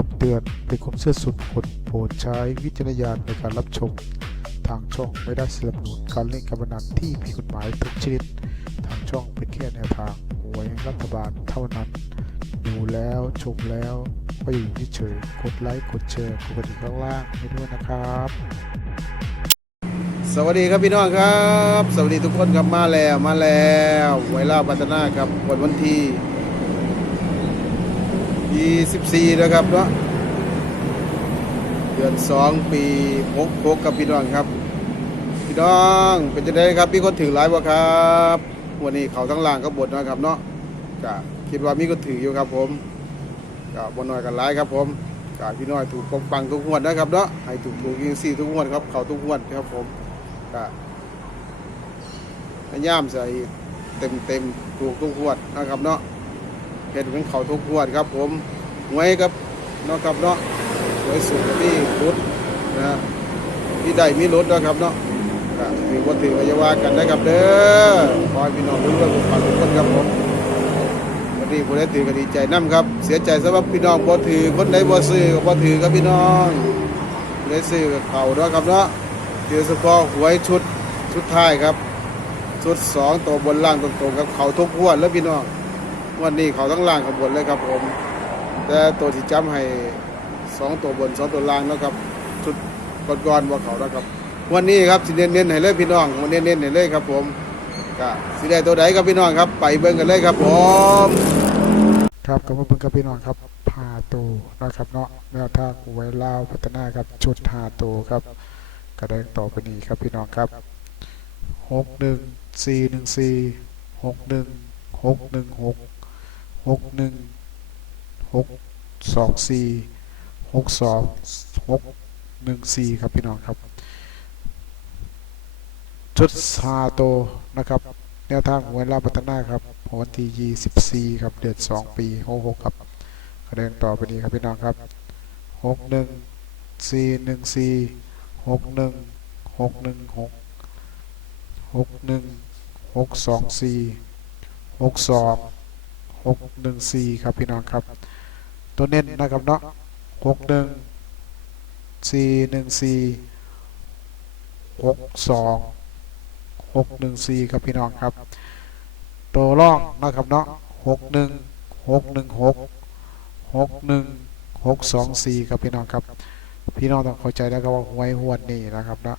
คำเตือนเป็นความเชื่อส่วนบุคคลโปรดใช้วิจารณญาณในการรับชม ทางช่องไม่ได้สนับสนุนการเล่นการพนันที่ผิดกฎหมายทุกชนิด ทางช่องเป็นแค่แนวทางหวยรัฐบาลเท่านั้น ดูแล้วชมแล้วก็อยู่เฉยๆกดไลค์กดแชร์กดกระดิ่งข้างล่างให้ด้วยนะครับ สวัสดีครับพี่น้องครับ สวัสดีทุกคนครับมาแล้วมาแล้วไวลาพัฒนาครับวันวันที่ 24นะครับเนาะเดือน2ปี66กับพี่น้องครับ พี่น้องเป็นจะได้ครับมีคนถือหลายบ่ครับวันนี้เขาทั้งล่างก็บดนะครับเนาะก็คิดว่ามีคนถืออยู่ครับผมก็บ่น้อยกันหลายครับผมก็พี่น้อยถูกปกปังทุกงวดนะครับเนาะให้ถูกถูกยิงสี่ทุกงวดครับเขาทุกงวดครับผมก็พยายามใส่เต็มเต็มถูกทุกขวดนะครับเนาะ เห็นเป็นเขาทุกขวดครับผมหวยครับเนาะครับเนาะหวยสุดพี่รุดนะฮะพี่ใดมีรุดนะครับเนาะก็ถือว่าถือวิยาวากันนะครับเด้อขอให้พี่น้องรู้ด้วยผมฟังทุกคนครับผมวันนี้ผมได้ถือก็ดีใจน้ำครับ เสียใจสำหรับพี่น้องบ่ถือคนใดบ่ซื้อก็บ่ถือครับพี่น้องได้ซื้อกับเขาเนาะครับเนาะโดยเฉพาะหวยชุดชุดท้ายครับชุดสองตัวบนล่างตรงๆครับเขาทุกงวดแล้วพี่น้อง วันนี้เขาทั้งล่างกับบนเลยครับผมแต่ตัวที่จำให้สองตัวบนสองตัวล่างนะครับชุดก่อนๆว่าเขาแล้วครับ วันนี้ครับสิเน้นๆให้เลยพี่น้องวันเน้นๆให้เลยครับ ผมก็สิได้ตัวใดครับพี่น้องครับ ไปเบิ่งกันเลยครับ ผม ครับกับเบิ่งกับพี่น้องครับพาโตนะครับเนาะแนวทางไว้ลาวพัฒนาครับชุดหาโตครับกระแดงต่อไปนี้ครับพี่น้องครับหกหนึ่งสี่หนึ่งสี่หกหนึ่งหกหนึ่งหก หกหนึ่งหกสองสี่หกสองหกหนึ่งสี่ครับพี่น้องครับชุดซาโตนะครับ แนวทางหวยลาพัตนาครับวันที่ยี่สิบสี่ครับเดือนสองปีหกหกครับกระเดงต่อไปนี้ครับพี่น้องครับหกหนึ่งสี่หนึ่งสี่หกหนึ่งหกหนึ่งหกหกหนึ่งหกสองสี่หกสอง 61 616 61 624 62 614ครับพี่น้องครับ ตัวเน้นนะครับเนาะ61 414 62 614ครับพี่น้องครับ ตัวร่องนะครับเนาะ61 616 61 624ครับพี่น้องครับ พี่น้องต้องเข้าใจแล้วก็ว่าหวยหวดนี่นะครับเนาะ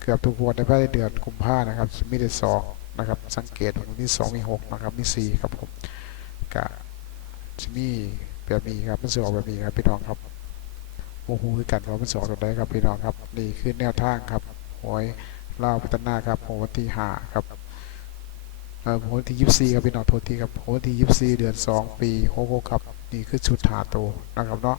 เกือบทุกหวดในภายในเดือนกุมภานะครับมีแต่สองนะครับ สังเกตว่ามีสองมีหกนะครับ มีสี่ครับผม กะจะมีแบบนี้ครับมันสออกแบบนี้ครับพี่น้องครับโอ้โหคือกันว่ามันสออกแบบไหนครับพี่น้องครับนี่คือแนวทางครับหวยเล่าพัฒนาครับผมวันที่ห้าครับเอ่อผมวันที่ยี่สิบสี่ครับพี่น้องโทษทีครับผมวันที่ยี่สิบสี่เดือนสองปีหกหกครับนี่คือชุดหาโตวนะครับเนาะ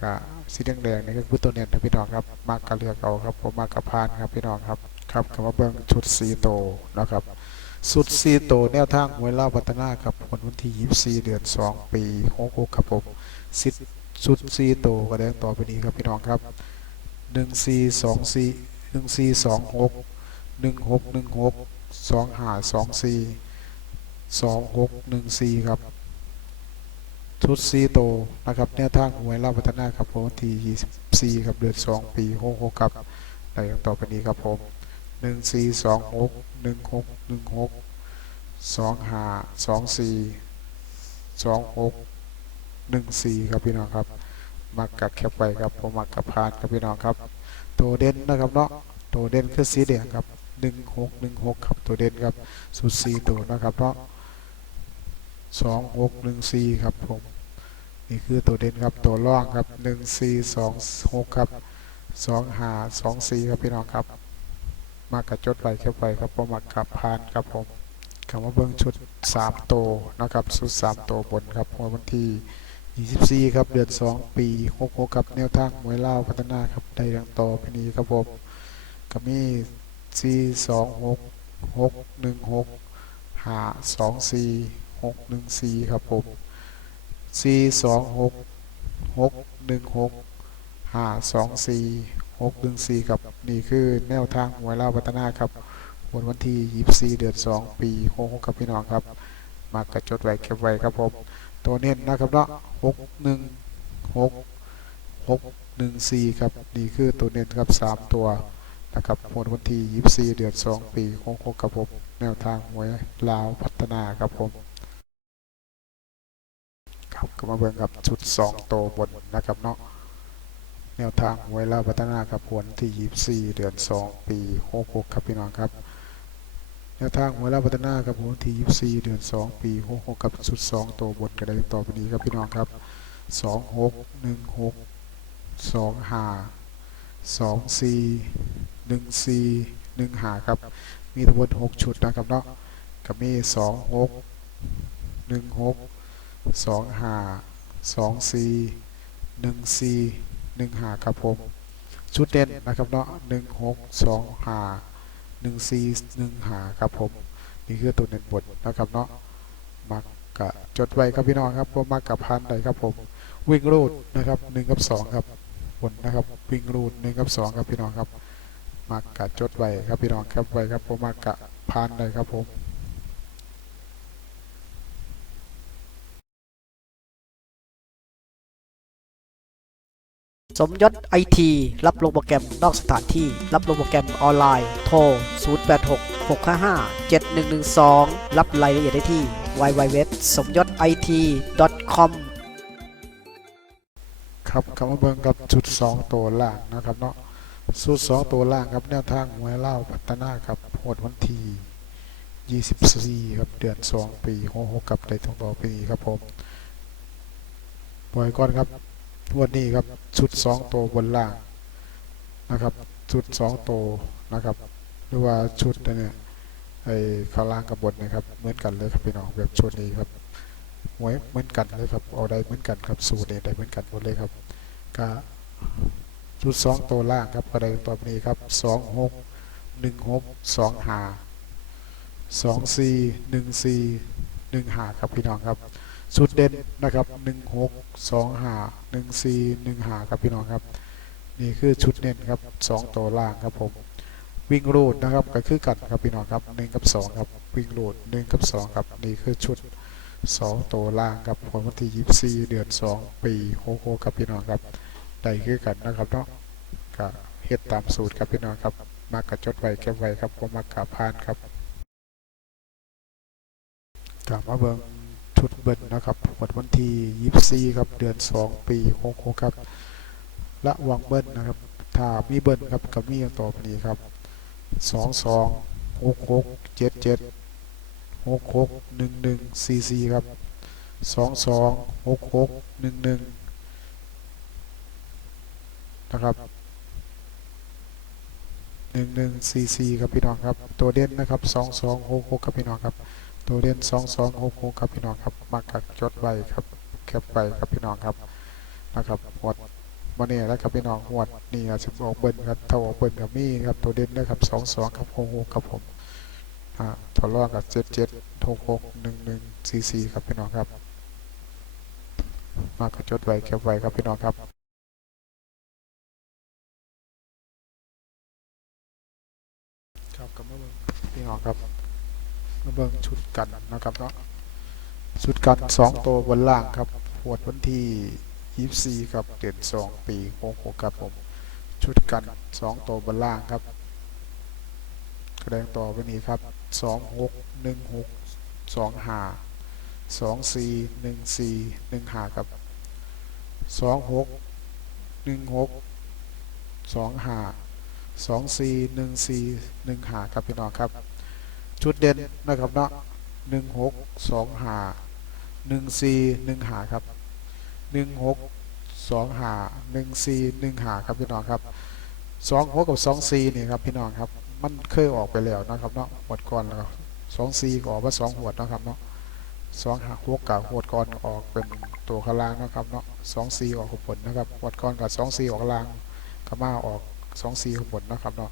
กะสีแดงๆนี่ก็คือตัวเนียนนะพี่น้องครับมากกะเลือกเอาครับผมมากกะพานครับพี่น้องครับครับคำว่าเบิ้งชุดสีโตนะครับ สุดสีโตวแนวทางหวยลาวพัฒนาครับวันที่ยี่สิบสี่เดือนสองปีหกหกครับผมสิสุดสีโตวก็แดงต่อไปนี้ครับพี่น้องครับหนึ่งสี่สองสี่หนึ่งสี่สองหกหนึ่งหกหนึ่งหกสองห้าสองสี่สองหกหนึ่งสี่ครับชุดซีโตนะครับแนวทางหวยเล่าพัฒนาครับผมวันที่ยี่สิบสี่ครับเดือนสองปีหกหกครับได้อย่างต่อไปนี้ครับผมหนึ่งสี่สองหก หนึ่งหกหนึ่งหกสองห้าสองสี่สองหกหนึ่งสี่ครับพี่น้องครับมักกับแคปไว้ครับผมมักกับพานครับพี่น้องครับ ตัวเด่นนะครับเนาะตัวเด่นคือสีแดงครับหนึ่งหกหนึ่งหกครับตัวเด่นครับสุดสี่ตัวนะครับเนาะสองหกหนึ่งสี่ครับผมนี่คือตัวเด่นครับตัวร่องครับหนึ่งสี่สองหกครับสองหาสองสี่ครับพี่น้องครับ มากกับจดไว้แค่ไว้ครับผมมักกับพานครับผมคำว่าเบิ้องชุดสามตัวนะครับชุดสามตัวบนครับวันที่24ครับเดือน 2 ปี66กับแนวทางมวยเล่าพัฒนาครับได้ดังต่อไปนี้ครับผมก็มี4 2 6 6 1 6 5 2 4 6 1 4ครับผม4 2 6 6 1 6 5 2 4 6 1 4ครับนี่คือแนวทางมวยเล่าวพัฒนาครับวันวันที่24เดือน2 ปี66กับพี่น้องครับ มากระจดไว้เก็บไว้ครับผมตัวเน้นนะครับเนาะหกหนึ่งหกหกหนึ่งสี่ครับนี่คือตัวเน้นครับสามตัวนะครับหมดวันที่ยี่สี่เดือนสองปีหกหกครับผมแนวทางหวยลาวพัฒนาครับผมครับก็มาเบิ่งครับชุดสองตัวบนนะครับเนาะ แนวทางหวลาพัฒนาครับผลที่ยี่สี่เดือนสองปีหกหกครับพี่น้องครับ แนวทางหวลาพัฒนาครับผมที่ 24 เดือน 2 ปี66กับสุด 2 ตัวบนกระไดต่อไปนี้ครับพี่น้องครับ 26 16 25 24 14 15ครับ มีทั้งหมด6ชุดนะครับเนาะกับมี 26 16 25 24 14 15ครับผมชุดเด่นนะครับเนาะ16 25หกสองหาหนึ่งซีหนึ่งหาครับผมนี่คือตัวเน็ตบทนะครับเนาะมักกะจดไว้ครับพี่น้องครับว่ามักกับพันใดครับผมวิ่งรูดนะครับหนึ่งกับสองครับบนนะครับวิ่งรูดหนึ่งกับสองครับพี่น้องครับมักกะจดไว้ครับพี่น้องครับไว้ครับผมมักกะพันใดครับผม สมยศไอทีรับลงโปรแกรมนอกสถานที่ รับลงโปรแกรมออนไลน์ โทร 086 655 7112 รับรายละเอียดได้ที่ www สมยศ IT com ครับคำว่าเบิ่งกับจุดสองตัวล่างนะครับเนาะสุดสองตัวล่างครับแนวทางหวยเล่าพัฒนาครับโหดวันที่ 24 ครับเดือน 2 ปี66กับไดทองต่อปีครับผมปล่อยก่อนครับ วันนี้ครับชุด2ตัวบนล่างนะครับ ชุด2ตัวนะครับ หรือว่าชุดเนี่ยไอ้ข้างล่างกับบนนะครับ เหมือนกันเลยครับพี่น้องแบบชุดนี้ครับหวยเหมือนกันเลยครับเอาได้เหมือนกันครับสูตรเนี่ยได้เหมือนกันหมดเลยครับก็ชุด2ตัวล่างครับก็ได้ตัวนี้ครับ2 6 1 6 2 5สองหาสองสี่หนึ่งสี่หนึ่งหาครับพี่น้องครับสุดเด่นนะครับหนึ่งหกสองหา หนึ่งสี่หนึ่งหาครับพี่น้องครับ นี่คือชุดเน้นครับสองตัวล่างครับผมวิ่งรูดนะครับก็คือกันครับพี่น้องครับหนึ่งกับสองครับวิ่งรูดหนึ่งกับสองครับนี่คือชุดสองตัวล่างครับผลวันที่ยี่สิบสี่เดือนสองปีโฮโฮครับพี่น้องครับได้คือกันนะครับเนาะก็เฮ็ดตามสูตรครับพี่น้องครับมากระจดไว้เก็บไว้ครับผมมากระพานครับกลับมาเบิ่ง ชุดเบิ้ลนะครับวันวันที่24ครับเดือน 2 ปี66ครับละวังเบิ้ลนะครับถ้ามีเบิ้ลครับก็มีอย่างต่อไปนี้ครับ 22 66 77 66 11 44ครับ 22 66 11 นะครับ1144 ครับพี่น้องครับ ตัวเด่นนะครับ 2266 ครับพี่น้องครับ ตัวเด่นสองสองหกหกครับพี่น้องครับมากัดจดไว้ครับแคปไว้ครับพี่น้องครับนะครับหวดมาเนี่ยแล้วครับพี่น้องหวดนี่อาจจะออกเบิ้ลครับถ้าออกเบิ้ลกับมีครับตัวเด่นนะครับสองสองครับหกหกครับผมอ่าทดลองกับเจ็ดเจ็ดหกหกหนึ่งหนึ่งสี่สี่ครับพี่น้องครับ มากัดจดไว้แคปไว้ครับพี่น้องครับครับกับมาเบิ้งพี่น้องครับมา เบิ่งชุดกันนะครับเนาะชุดกันสองตัวบนล่างครับหวดวันที่ยี่สี่ครับเดือนสองปีโค้งหกครับผมชุดกันสองตัวบนล่างครับแสดงต่อไปนี้ครับสองหกหนึ่งหกสองหาสองสี่หนึ่งสี่หนึ่งหาครับสองหกหนึ่งหกสองหาสองสี่หนึ่งสี่หนึ่งหาครับพี่น้องครับ ชุดเด่นนะครับเนาะหนึ่งหกสองหาหนึ่งสี่หนึ่งหาครับหนึ่งหกสองหาหนึ่งสี่หนึ่งหาครับพี่น้องครับสองหกกับสองสี่นี่ครับพี่น้องครับ มันเคยออกไปแล้วนะครับเนาะหมดก่อนแล้วสองสี่ก็ออกมาสองหวดนะครับเนาะสองหาหกกับหวดก่อนออกเป็นตัวขลางนะครับเนาะสองสี่ออกผลนะครับหวดก่อนกับสองสี่ออกลางก็มาออกสองสี่ผลนะครับเนาะ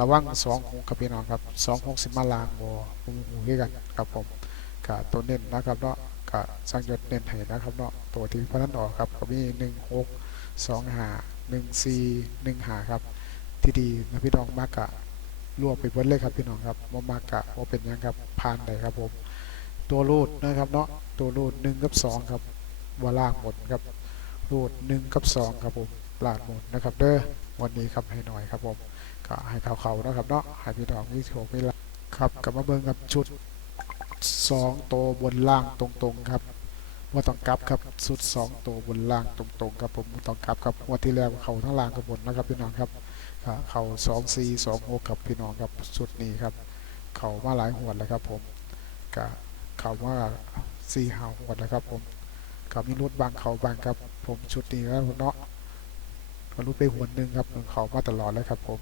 ระวังสองหกครับพี่น้องครับสองหกสิบมาลางบอหูหูด้วยกันครับผมกะตัวเน้นนะครับเนาะกะสร้างยศเน้นให้นะครับเนาะตัวที่พนันออกครับก็มีหนึ่งหกสองหาหนึ่งสี่หนึ่งหาครับ ที่ดีนะพี่น้องมากกะรวบไปเบิดเลยครับพี่น้องครับว่ามากกะว่าเป็นยังครับผ่านได้ครับผม ตัวรูดนะครับเนาะตัวรูดหนึ่งกับสองครับว่าล่างหมดครับรูดหนึ่งกับสองครับผมลาดหมุนนะครับ เด้อวันนี้ครับให้หน่อยครับผม ก็ให้เขาเขาๆนะครับเนาะให้พี่น้องมีโชคมีลาภครับกลับมาเบิ่งกับชุดสองตัวบนล่างตรงๆครับว่าต้องกลับครับชุดสองตัวบนล่างตรงๆครับผมต้องกลับครับงวันที่แล้วเขาทั้งล่างกับบนนะครับพี่น้องครับเขาสองสี่สองหกครับพี่น้องครับชุดนี้ครับ เขามาหลายหัวแล้วครับผมก็เขามาสี่หาหัวแล้วครับผมก็มีรถบางเขาบางครับผมชุดนี้แล้วเนาะก็รู้ไปหัวหนึ่งครับเขามาตลอดเลยครับผม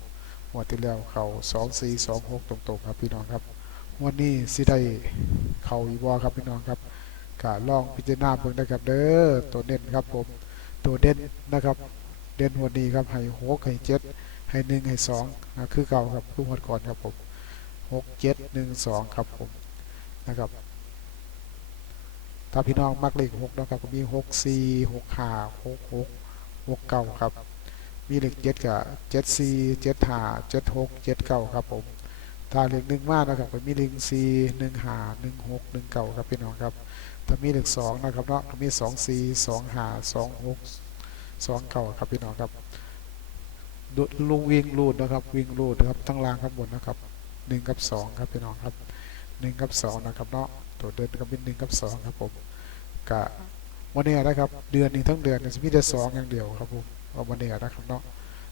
วดที่แล้วเขาสองสี่สองหกตรงๆครับพี่น้องครับวันนี้สิได้เขาอีบอครับพี่น้องครับก็ลองพิจารณาเบิ่งได้ครับเด้อตัวเด่นครับผมตัวเด่นนะครับ เด่นวันนี้ครับให้หกให้เจ็ดให้หนึ่งให้สองนะคือเก่าครับคือหวดก่อนครับผมหกเจ็ดหนึ่งสองครับผมนะครับถ้าพี่น้องมักเลขหกนะครับก็มีหกสี่หกห้าหกหกหกเก้าครับ มีเลขเจ็ดกับเจ็ดสี่เจ็ดห้าเจ็ดหกเจ็ดเก้าครับผมถ้าเลขหนึ่งมากนะครับก็มีเลขสี่หนึ่งห้าหนึ่งหกหนึ่งเก้าครับพี่น้องครับถ้ามีเลขสองนะครับเนาะมีสองสี่สองห้าสองหกสองเก้าครับพี่น้องครับดูลูกวิ่งลูดนะครับ วิ่งลูดนะครับทั้งล่างข้างบนนะครับหนึ่งกับสองครับพี่น้องครับหนึ่งกับสองนะครับเนาะตัวเดินก็เป็นหนึ่งกับสองครับผมกะวันนี้นะครับ เดือนนี้ทั้งเดือนจะมีแต่สองอย่างเดียวครับผม เอาวันนี้นะครับเนาะ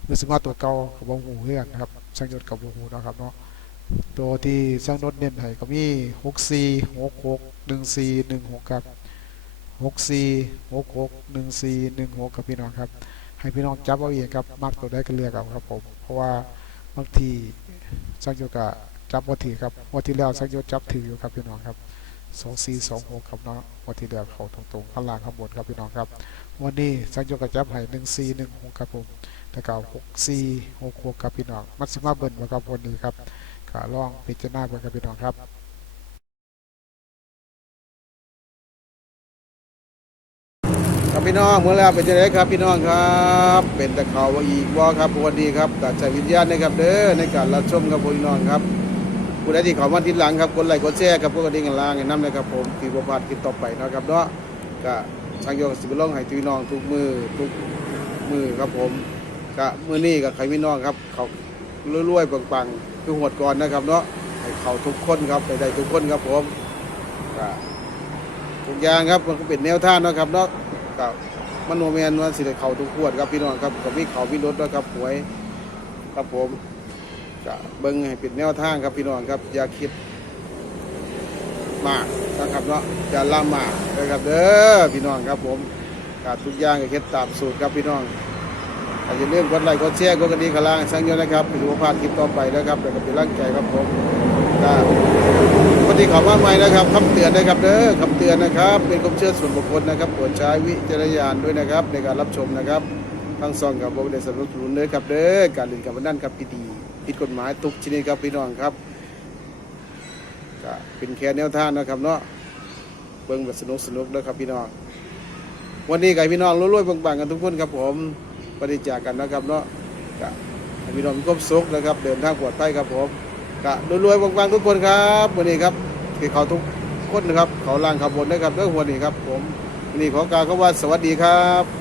รู้สึกว่าตัวเก่ากับบหูเพื่อนนะครับช่างยนต์กับหูนะครับเนาะตัวที่ช่างยนต์เน้นให้ก็มีหกสี่หกหกหนึ่งสี่หนึ่งหกครับหกสี่หกหกหนึ่งสี่หนึ่งหกครับพี่น้องครับให้พี่น้องจับเอาเองครับมักตัวได้ก็เลือกเอาครับผมเพราะว่าบางทีสักโยกะจับวัตถีครับวันที่แล้วสักโยจับถืออยู่ครับพี่น้องครับสองสี่สองหกครับเนาะวันที่แล้วเขาตรงๆข้างล่างข้างบนครับพี่น้องครับ วันนี้สักโยกะจับให้หนึ่งสี่หนึ่งหกครับผมแต่เก่าหกสี่หกหกครับพี่น้องมัดซิมาเบิ้ลมาครับวันนี้ครับก็ลองพิจารณาเบิ้ลครับพี่น้องครับครับพี่น้องเมื่อแล้วเป็นจะไงครับพี่น้องครับ เป็นแต่ข่าว่าอีกว่าครับวัสดีครับตัดใจวิญญาณนะครับเด้อในการรับชมครับพี่น้องครับผู้ใดที่เขามาทีหลังครับกดไลค์กดแชร์ครับกดกระดิ่งกันล่างให้น้ำนะครับผมที่บ่พลาดคลิปต่อไปนะครับเนาะก็ ทางโยกสิบล่องให้พี่น้องทุกมือทุกมือครับผมก็มือนี้กับใครพี่น้องครับ เขารวยๆปังๆคือหวดก่อนนะครับเนาะให้เขาทุกคนครับไปได้ทุกคนครับผมก็ทุกอย่างครับมันก็เป็นแนวทางนะครับเนาะกับมันโนแมนว่าสิได้เขาทุกขวดครับพี่น้องครับกับมีเขามีรถด้วยครับหวยครับผมจะเบิ้งให้เป็นแนวทางครับพี่น้องครับอย่าคิด มากนะครับเนาะอย่าล่ามากนะครับเด้อพี่น้องครับผมการทุกอย่างก็เฮ็ดตามสูตรครับพี่น้องก็อย่าลืมกดไลค์กดแชร์กดกระดิ่งข้างล่างสั่งเยอะนะครับเป็นสุขภาพคลิปต่อไปนะครับแล้วก็เป็นร่างใจครับผมก็วันที่ขามาใหม่นะครับคำเตือนนะครับเด้อคำเตือนนะครับ เป็นความเชื่อส่วนบุคคลนะครับโปรดใช้วิจารณญาณด้วยนะครับ ในการรับชมนะครับทั้งสองกับบริษัทสนับสนุนเลยครับเด้อการเล่นการพนันครับผิดดีผิดกฎหมายทุกชนิดครับพี่น้องครับ ก็เป็นแค่แนวทางนะครับเนาะเบิ่งแบบสนุกสนุกนะครับพี่น้องวันนี้กับพี่น้องรวยๆปังๆกันทุกคนครับผมบริจาคกันนะครับเนาะก็ให้พี่น้องมีความสุขนะครับ เดินทางปลอดภัยครับผมก็รวยๆบางๆทุกคนครับวันนี้ครับที่เขาทุกคนนะครับ เขาล่างขาบนนะครับเรื่องวันนี้ครับ ผมวันนี้ขอกล่าวคำว่าสวัสดีครับ